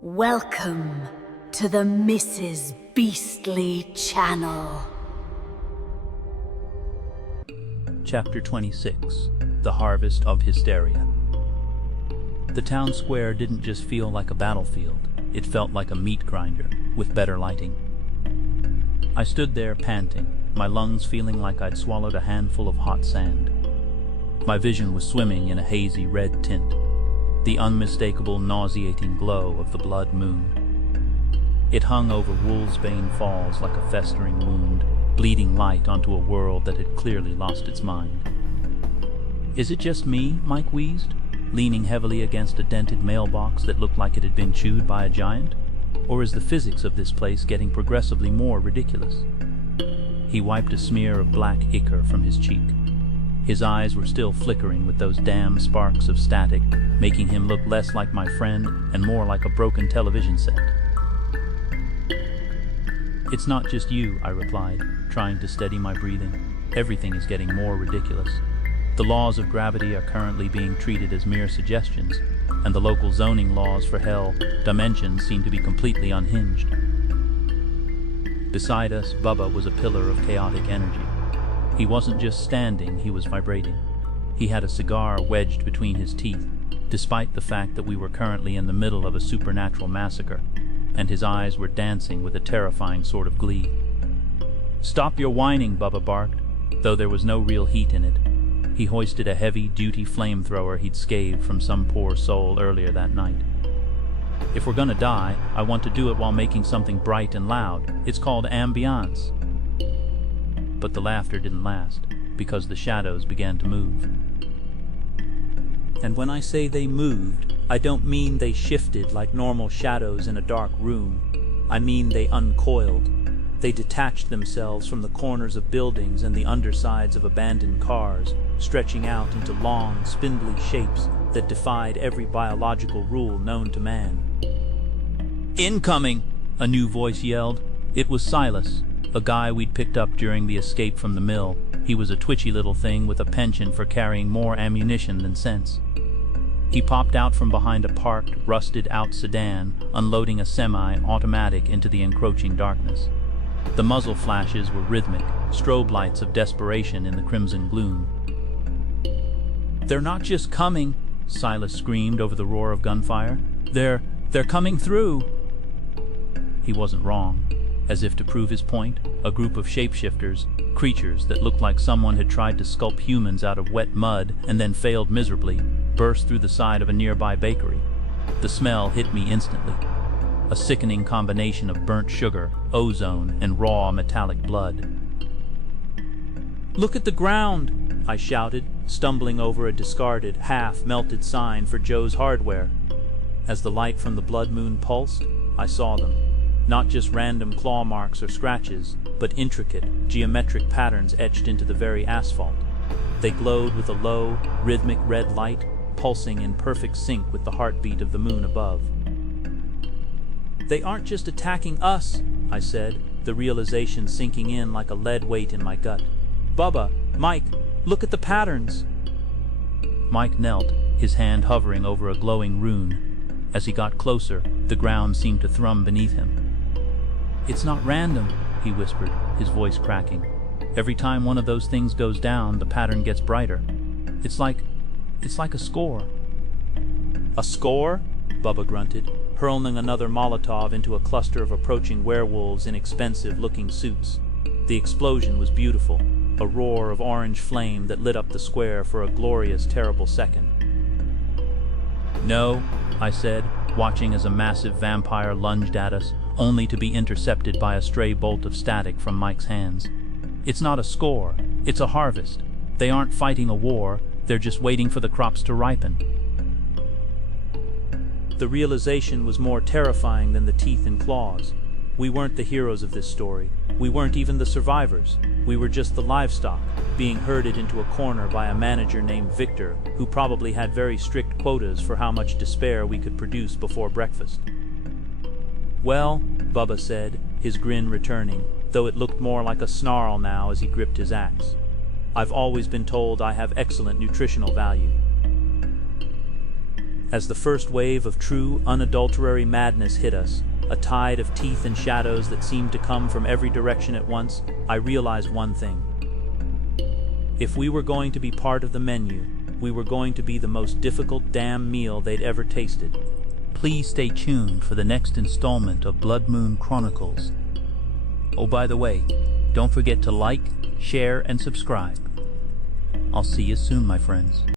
Welcome to the Mrs. Beastly channel. Chapter 26. The Harvest of Hysteria. The town square didn't just feel like a battlefield, it felt like a meat grinder, with better lighting. I stood there panting, my lungs feeling like I'd swallowed a handful of hot sand. My vision was swimming in a hazy red tint, the unmistakable nauseating glow of the blood moon. It hung over Wolfsbane Falls like a festering wound, bleeding light onto a world that had clearly lost its mind. "Is it just me?" Mike wheezed, leaning heavily against a dented mailbox that looked like it had been chewed by a giant. "Or is the physics of this place getting progressively more ridiculous?" He wiped a smear of black ichor from his cheek. His eyes were still flickering with those damn sparks of static, making him look less like my friend and more like a broken television set. "It's not just you," I replied, trying to steady my breathing. "Everything is getting more ridiculous. The laws of gravity are currently being treated as mere suggestions, and the local zoning laws for hell dimensions seem to be completely unhinged." Beside us, Bubba was a pillar of chaotic energy. He wasn't just standing, he was vibrating. He had a cigar wedged between his teeth, despite the fact that we were currently in the middle of a supernatural massacre, and his eyes were dancing with a terrifying sort of glee. "Stop your whining," Bubba barked, though there was no real heat in it. He hoisted a heavy-duty flamethrower he'd scaved from some poor soul earlier that night. "If we're gonna die, I want to do it while making something bright and loud. It's called ambiance." But the laughter didn't last, because the shadows began to move. And when I say they moved, I don't mean they shifted like normal shadows in a dark room. I mean they uncoiled. They detached themselves from the corners of buildings and the undersides of abandoned cars, stretching out into long, spindly shapes that defied every biological rule known to man. "Incoming!" a new voice yelled. It was Silas, a guy we'd picked up during the escape from the mill. He was a twitchy little thing with a penchant for carrying more ammunition than sense. He popped out from behind a parked, rusted-out sedan, unloading a semi-automatic into the encroaching darkness. The muzzle flashes were rhythmic, strobe lights of desperation in the crimson gloom. "They're not just coming," Silas screamed over the roar of gunfire. They're coming through." He wasn't wrong. As if to prove his point, a group of shapeshifters, creatures that looked like someone had tried to sculpt humans out of wet mud and then failed miserably, burst through the side of a nearby bakery. The smell hit me instantly. A sickening combination of burnt sugar, ozone, and raw metallic blood. "Look at the ground!" I shouted, stumbling over a discarded, half-melted sign for Joe's Hardware. As the light from the blood moon pulsed, I saw them. Not just random claw marks or scratches, but intricate, geometric patterns etched into the very asphalt. They glowed with a low, rhythmic red light, pulsing in perfect sync with the heartbeat of the moon above. "They aren't just attacking us," I said, the realization sinking in like a lead weight in my gut. "Bubba, Mike, look at the patterns!" Mike knelt, his hand hovering over a glowing rune. As he got closer, the ground seemed to thrum beneath him. "It's not random," he whispered, his voice cracking. "Every time one of those things goes down, the pattern gets brighter. It's like a score." "A score?" Bubba grunted, hurling another Molotov into a cluster of approaching werewolves in expensive-looking suits. The explosion was beautiful, a roar of orange flame that lit up the square for a glorious, terrible second. "No," I said, watching as a massive vampire lunged at us, only to be intercepted by a stray bolt of static from Mike's hands. "It's not a score, it's a harvest. They aren't fighting a war, they're just waiting for the crops to ripen." The realization was more terrifying than the teeth and claws. We weren't the heroes of this story. We weren't even the survivors. We were just the livestock, being herded into a corner by a manager named Victor, who probably had very strict quotas for how much despair we could produce before breakfast. "Well," Bubba said, his grin returning, though it looked more like a snarl now as he gripped his axe. "I've always been told I have excellent nutritional value." As the first wave of true, unadulterary madness hit us, a tide of teeth and shadows that seemed to come from every direction at once, I realized one thing. If we were going to be part of the menu, we were going to be the most difficult damn meal they'd ever tasted. Please stay tuned for the next installment of Blood Moon Chronicles. Oh, by the way, don't forget to like, share, and subscribe. I'll see you soon, my friends.